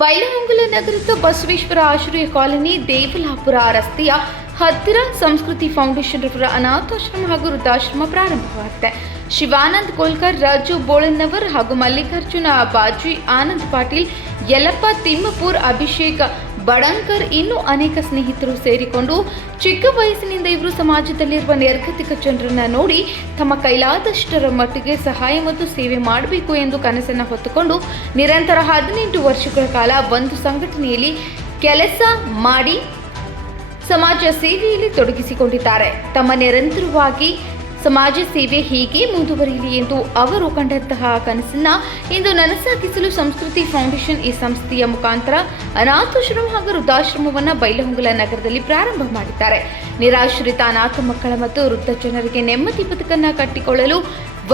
ಬೈಲಹೊಂಗಲ ನಗರದ ಬಸವೇಶ್ವರ ಆಶ್ರಯ ಕಾಲನಿ ದೇವಲಾಪುರ ರಸ್ತೆಯ ಹತ್ತಿರ ಸಂಸ್ಕೃತಿ ಫೌಂಡೇಶನ್ ರವರ ಅನಾಥಾಶ್ರಮ ಹಾಗೂ ವೃದ್ಧಾಶ್ರಮ ಪ್ರಾರಂಭವಾಗಿದೆ. ಶಿವಾನಂದ್ ಕೋಲ್ಕರ್, ರಾಜು ಬೋಳನ್ನವರ್ ಹಾಗೂ ಮಲ್ಲಿಕಾರ್ಜುನ ಬಾಜಿ, ಆನಂದ್ ಪಾಟೀಲ್, ಯಲ್ಲಪ್ಪ ತಿಮ್ಮಪುರ್, ಅಭಿಷೇಕ್ ಬಡಂಕರ್ ಇನ್ನೂ ಅನೇಕ ಸ್ನೇಹಿತರು ಸೇರಿಕೊಂಡು ಚಿಕ್ಕ ವಯಸ್ಸಿನಿಂದ ಇವರು ಸಮಾಜದಲ್ಲಿರುವ ನಿರ್ಗತಿಕ ಜನರನ್ನ ನೋಡಿ ತಮ್ಮ ಕೈಲಾದಷ್ಟರ ಮಟ್ಟಿಗೆ ಸಹಾಯ ಮತ್ತು ಸೇವೆ ಮಾಡಬೇಕು ಎಂದು ಕನಸನ್ನು ಹೊತ್ತುಕೊಂಡು ನಿರಂತರ 18 ವರ್ಷಗಳ ಕಾಲ ಒಂದು ಸಂಘಟನೆಯಲ್ಲಿ ಕೆಲಸ ಮಾಡಿ ಸಮಾಜ ಸೇವೆಯಲ್ಲಿ ತೊಡಗಿಸಿಕೊಂಡಿದ್ದಾರೆ. ತಮ್ಮ ನಿರಂತರವಾಗಿ ಸಮಾಜ ಸೇವೆ ಹೀಗೆ ಮುಂದುವರಿಯಲಿ ಎಂದು ಅವರು ಕಂಡಂತಹ ಕನಸನ್ನು ಇಂದು ನನಸಾಗಿಸಲು ಸಂಸ್ಕೃತಿ ಫೌಂಡೇಶನ್ ಈ ಸಂಸ್ಥೆಯ ಮುಖಾಂತರ ಅನಾಥಾಶ್ರಮ ಹಾಗೂ ವೃದ್ಧಾಶ್ರಮವನ್ನು ಬೈಲಹೊಂಗಲ ನಗರದಲ್ಲಿ ಪ್ರಾರಂಭ ಮಾಡಿದ್ದಾರೆ. ನಿರಾಶ್ರಿತ ಅನಾಥ ಮಕ್ಕಳ ಮತ್ತು ವೃದ್ಧ ಜನರಿಗೆ ನೆಮ್ಮದಿ ಬದುಕನ್ನು ಕಟ್ಟಿಕೊಳ್ಳಲು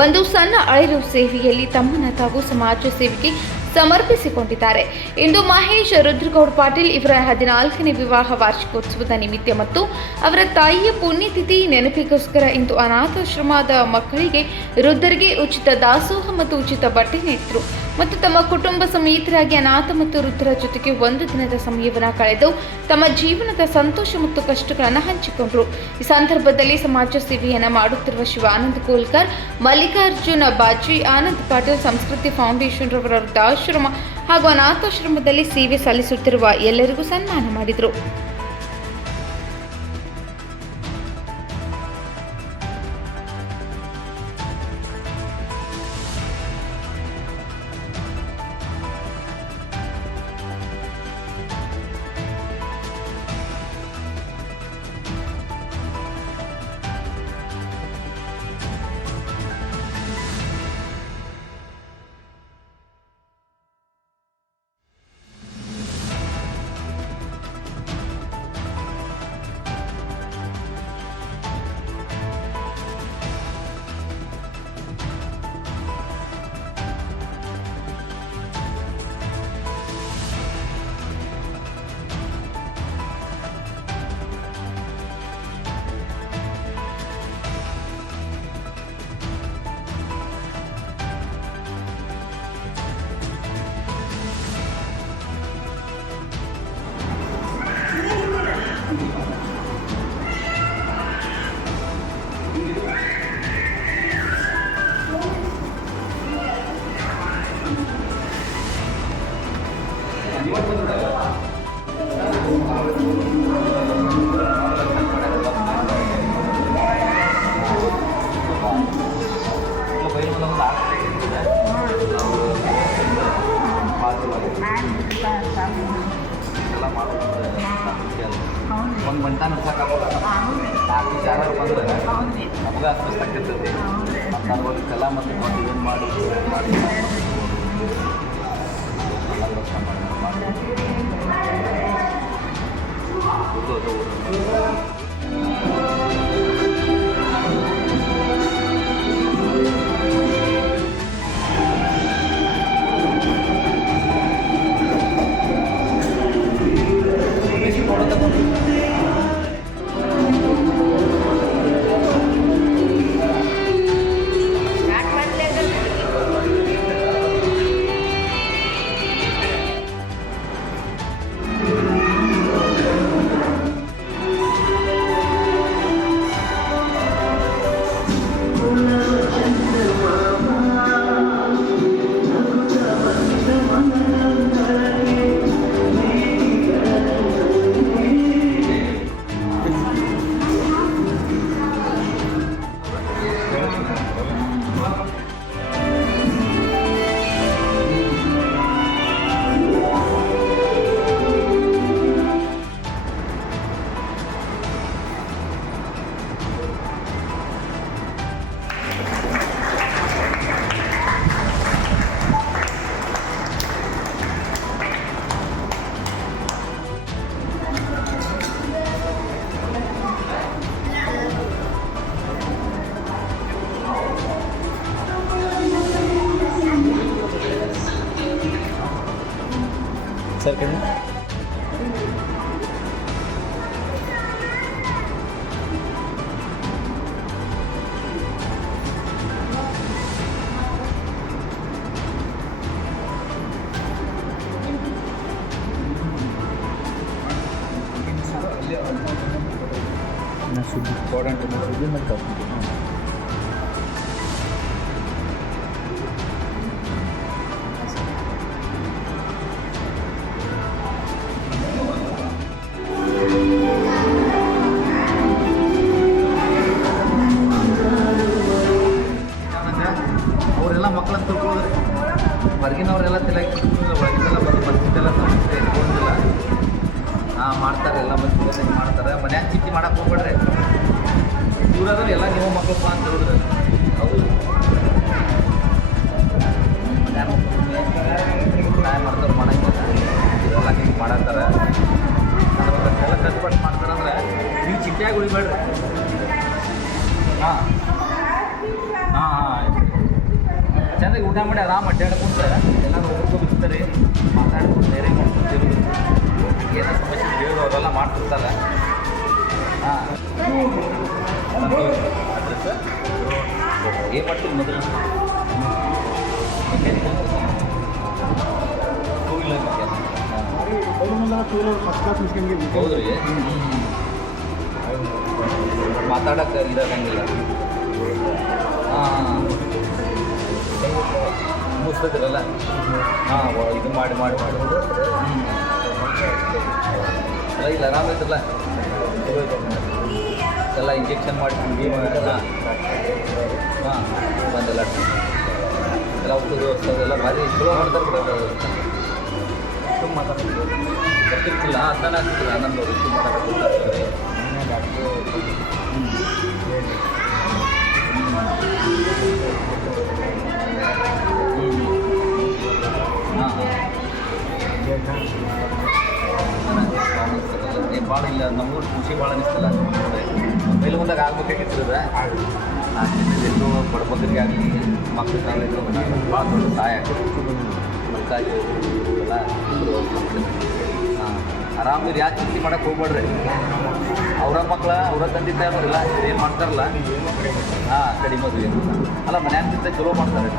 ಒಂದು ಸಣ್ಣ ಅಳಿಲು ಸೇವೆಯಲ್ಲಿ ತಮ್ಮನ್ನು ತಾವು ಸಮಾಜ ಸೇವೆಗೆ ಸಮರ್ಪಿಸಿಕೊಂಡಿದ್ದಾರೆ. ಇಂದು ಮಹೇಶ್ ರುದ್ರಗೌಡ ಪಾಟೀಲ್ ಇವರ 14ನೇ ವಿವಾಹ ವಾರ್ಷಿಕೋತ್ಸವದ ನಿಮಿತ್ತ ಮತ್ತು ಅವರ ತಾಯಿಯ ಪುಣ್ಯತಿಥಿ ನೆನಪಿಗೋಸ್ಕರ ಇಂದು ಅನಾಥಾಶ್ರಮದ ಮಕ್ಕಳಿಗೆ ವೃದ್ಧರಿಗೆ ಉಚಿತ ದಾಸೋಹ ಮತ್ತು ಉಚಿತ ಬಟ್ಟೆ ನೀಡಿದರು ಮತ್ತು ತಮ್ಮ ಕುಟುಂಬ ಸಮೇತರಾಗಿ ಅನಾಥ ಮತ್ತು ವೃದ್ಧರ ಜೊತೆಗೆ ಒಂದು ದಿನದ ಸಮಯವನ್ನು ಕಳೆದು ತಮ್ಮ ಜೀವನದ ಸಂತೋಷ ಮತ್ತು ಕಷ್ಟಗಳನ್ನು ಹಂಚಿಕೊಂಡರು. ಈ ಸಂದರ್ಭದಲ್ಲಿ ಸಮಾಜ ಸೇವೆಯನ್ನು ಮಾಡುತ್ತಿರುವ ಶಿವಾನಂದ್ ಕೋಲ್ಕರ್, ಮಲ್ಲಿಕಾರ್ಜುನ ಬಾಜಿ, ಆನಂದ್ ಪಾಟೀಲ್, ಸಂಸ್ಕೃತಿ ಫೌಂಡೇಶನ್ ರವರ ವೃದ್ಧಾಶ್ರಮ ಹಾಗೂ ಅನಾಥಾಶ್ರಮದಲ್ಲಿ ಸೇವೆ ಸಲ್ಲಿಸುತ್ತಿರುವ ಎಲ್ಲರಿಗೂ ಸನ್ಮಾನ ಮಾಡಿದರು. ಒಂದು ಗಂಟೆ ನಡ್ಸೋಕ್ಕಾಗಲ್ಲ. 4 ಜನರು ಬಂದರೆ ನಮ್ಗೆ ಅಷ್ಟು ತಕ್ಕಿರ್ತೈತಿ. ಮತ್ತು ಅದ್ರಲ್ಲಿ ಕಲಾ ಮತ್ತು ಇದನ್ನು ಮಾಡಿ ಎಲ್ಲ ವರ್ಷ ಸರ್ ಕಡೆ ಇಂಪಾರ್ಟೆಂಟ್ ಸುದ್ದಿ ಮಾಡ್ತಾರೆ. ಅವರೆಲ್ಲ ಮಕ್ಕಳನ್ನ ತಿಳ್ಕೊಳ್ಳೋದ್ರಿ, ಹೊರಗಿನವರೆಲ್ಲ ತಲೆ ಒಳಗಿನೆಲ್ಲ ಬರೋ ಪರಿಸ್ಥಿತಿ ಸಮಸ್ಯೆ ಇಟ್ಕೊಂಡಿಲ್ಲ. ಮಾಡ್ತಾರೆ ಎಲ್ಲ ಮಂದಿ ಮಾಡ್ತಾರೆ. ಮನ್ಯಾಗ ಚಿಕ್ಕಿ ಮಾಡಕ್ಕೆ ಹೋಗ್ಬೇಡ್ರಿ. ಇವ್ರಾದ್ರೆ ಎಲ್ಲ ನೀವು ಮಕ್ಕಳಪ್ಪ ಅಂತ ಹೇಳಿದ್ರೆ ಹೌದು ಮನ್ಯಾಗ ಸಹಾಯ ಮಾಡ್ತಾರೆ, ಮಾಡಂಗಿಲ್ಲ ಇವರೆಲ್ಲ ಹಿಂಗೆ ಮಾಡತ್ತಾರೆ. ಎಲ್ಲ ಕಷ್ಟಪಟ್ಟು ಮಾಡ್ತಾರಂದ್ರೆ ನೀವು ಚಿಂತೆಯಾಗಿ ಉಳಿಬೇಡ್ರಿ. ಹಾಂ ಹಾಂ ಹಾಂ ಚೆನ್ನಾಗಿ ಊಟ ಮಾಡಿ ಆರಾಮ್ ಅಡ್ಡಾಡ್ಕೊಂತ ಎಲ್ಲರೂ ಒಬ್ರಿಗೂ ಬಿಡ್ತಾರೆ, ಮಾತಾಡ್ಕೊಂಡು ಬೇರೆ ಮಾಡ್ಕೊತಿರೋದು. ಏನೋ ಸಮಸ್ಯೆ ಹೇಳೋದು ಅವರೆಲ್ಲ ಮಾಡ್ತಿರ್ತಾರೆ. ಹಾಂ ಅಡ್ರೆಸ್ ಏನು ಮಾಡ್ತೀವಿ ಮೊದಲು ಮೆಕ್ಯಾನಿಕಲ್ ಟೂ ವೀಲರ್ ಹೌದು ರೀ. ಮಾತಾಡೋಕ್ಕೆ ಇರೋದಂಗಿಲ್ಲ. ಹಾಂ ಮುಗಿಸ್ತಿದ್ರಲ್ಲ. ಹಾಂ ಇದು ಮಾಡಿ ಮಾಡಿ ಮಾಡಿ ಅಲ್ಲ ಇಲ್ಲ ಆರಾಮೈತಲ್ಲ ಎಲ್ಲ ಇಂಜೆಕ್ಷನ್ ಮಾಡಿ ಹಾಂ ಬಂದಿಲ್ಲ ಎಲ್ಲ ಔಷಧಿ ಎಲ್ಲ ಭಾರಿ ಚಲೋ ಮಾಡ್ತಾರೆ. ತುಂಬ ಮಾತಾಡ್ತಿದ್ರು ಗೊತ್ತಿರ್ತಿಲ್ಲ ಅರ್ಥನ ಆಗ್ತಿಲ್ಲ ನಮ್ಮದು ರಿಸೀವ್ ಮಾಡೋಕ್ಕೆ ಭಾಳ ಇಲ್ಲ ನಮಗೂ ಖುಷಿ ಭಾಳ ಅನಿಸ್ತಲ್ಲ. ಮೇಲೆ ಮುಂದಾಗ ಆಗ್ಬೇಕಾಗಿರ್ತದೆ. ಎಲ್ಲರೂ ಬಡಬಗ್ಗರಿಗೆ ಆಗಲಿ ಮಕ್ಕಳು ಕಾಲೇಜು ಭಾಳ ದೊಡ್ಡ ಸಹಾಯ ಆಗ್ತದೆ. ಅದಕ್ಕಾಗಿ ಎಲ್ಲ ಆರಾಮಿರಿ, ಯಾಕೆ ಚಿಂತೆ ಮಾಡೋಕ್ಕೆ ಹೋಗ್ಬೇಡ್ರಿ. ಅವರ ಮಕ್ಕಳ ಅವರ ತಂದೆ ತಾಯಿಲ್ಲ ಏನು ಮಾಡ್ತಾರಲ್ಲ. ಹಾಂ ಕಡಿಮೆ ಮದುವೆ ಅಲ್ಲ ಮನ್ಯಾಗಿಂತ ಚಲೋ ಮಾಡ್ತಾರೆ.